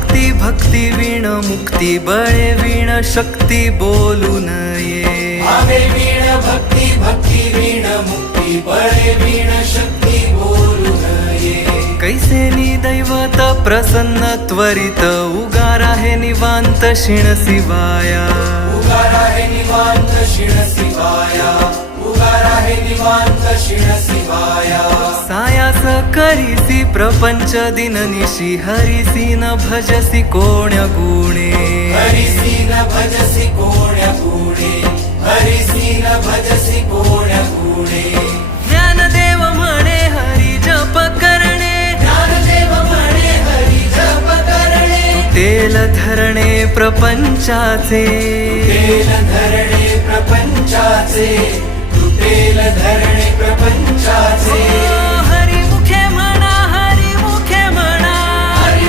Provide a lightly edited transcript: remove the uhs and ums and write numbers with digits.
भक्ती भक्ती वीण मुक्ती बळे वीण शक्ती बोलू नये भावे वीण भक्ती भक्ती वीण मुक्ती बळे वीण शक्ती बोलू नये कैसे दैवत प्रसन्न त्वरित उगार आहे निवांत शिण शिवाया उगार आहे निवांत शिण शिवाया उगार आहे निवांत शिण शिवाया सायास करीसी प्रपंच दिननिशी हरिसी न भजसी कोण्या गुणे हरिसी न भजसी कोण्या गुणे हरिसी न भजसी कोण्या गुणे ज्ञानदेव म्हणे हरी जप करणे ज्ञानदेव म्हणे हरी जप करणे तेल धरणे प्रपंचाचे तुटेल धरणे प्रपंचाचे तुटेल धरणे प्रपंचाचे